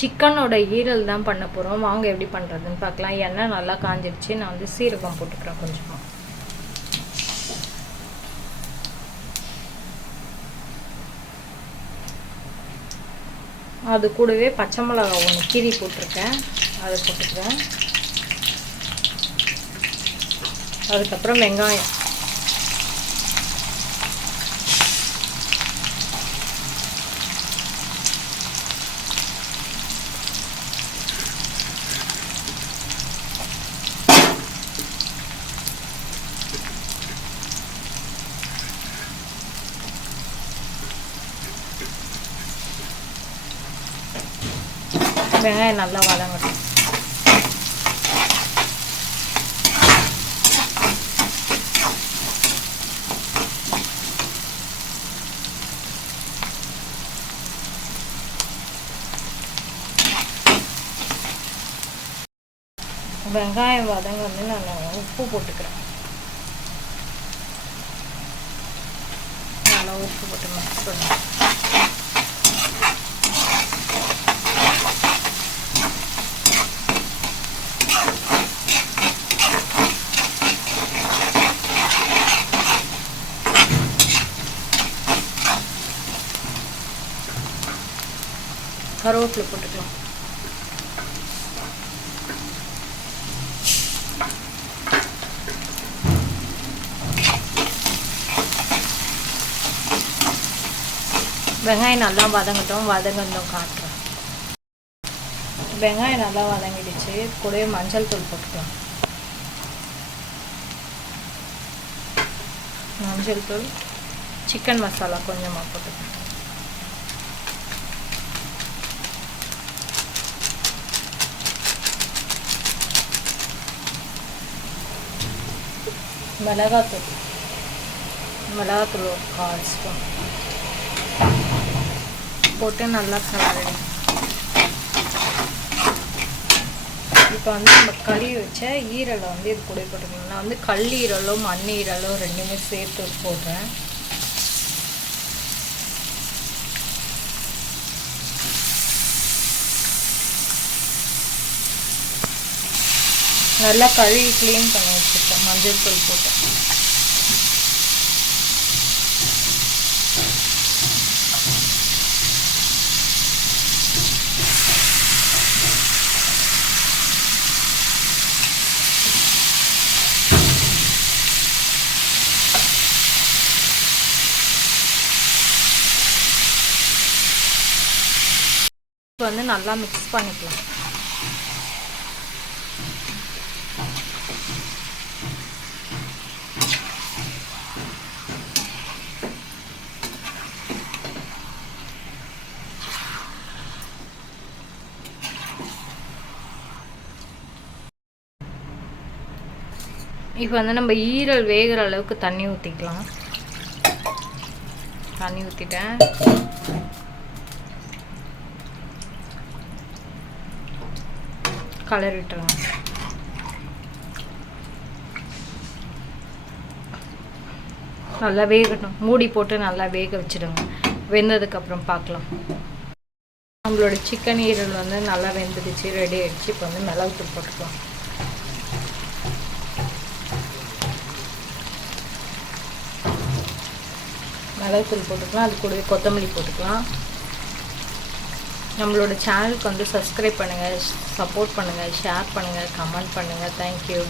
சிக்கனோட ஈரல் தான் பண்ண போகிறோம். வாங்க எப்படி பண்ணுறதுன்னு பார்க்கலாம். எண்ணெய் நல்லா காஞ்சிடுச்சு. நான் வந்து சீரகம் போட்டுக்கிறேன் கொஞ்சமாக. அது கூடவே பச்சை மிளகா ஒன்று கீரி போட்டிருக்கேன், அதை போட்டுக்கிறேன். அதுக்கப்புறம் வெங்காயம், வெங்காயம் நல்லா வதங்கட்டும். வெங்காயம் வதங்க வந்து நான் உப்பு போட்டுக்கிறேன். நல்லா உப்பு போட்டு மிக்ஸ் பண்ணுவேன். கருவேப்பிலை போட்டுக்கலாம். வெங்காயம் நல்லா வதங்கட்டும். காட்டுறேன். வெங்காயம் நல்லா வதங்கிடுச்சு. கூடவே மஞ்சள் தூள் போட்டுக்கலாம். மஞ்சள் தூள், சிக்கன் மசாலா கொஞ்சமாக போட்டுக்கலாம். மிளகாத்தூள் ஒரு 1/4 ஸ்பூன் போட்டு நல்லா கலரி. இப்போ வந்து நம்ம கழுவி வச்ச ஈரலை வந்து இது கூட போட்டுக்கணும். நான் வந்து கல்லீரலும் மண்ணீரலும் ரெண்டுமே சேர்த்து போடுறேன். நல்லா கழுவி க்ளீன் பண்ணி வச்சுருக்கேன். மஞ்சள் தூள் போட்டேன். இப்போ வந்து நல்லா மிக்ஸ் பண்ணிக்கலாம். இப்போ வந்து நம்ம ஈரல் வேகிற அளவுக்கு தண்ணி ஊற்றிக்கலாம். தண்ணி ஊற்றிட்டேன். கலர் விட்டுருங்க. நல்லா வேகட்டும். மூடி போட்டு நல்லா வேக வச்சுடுங்க. வெந்ததுக்கப்புறம் பார்க்கலாம். நம்மளோட சிக்கன் ஈரல் வந்து நல்லா வெந்துடுச்சு, ரெடி ஆகிடுச்சு. இப்போ வந்து மிளகுத்தூள் போட்டுக்கலாம். மிளகுத்தூள் போட்டுக்கலாம். அது கூடவே கொத்தமல்லி போட்டுக்கலாம். நம்மளோட சேனலுக்கு வந்து சப்ஸ்கிரைப் பண்ணுங்கள், சப்போர்ட் பண்ணுங்கள், ஷேர் பண்ணுங்கள், கமெண்ட் பண்ணுங்கள். தேங்க்யூ.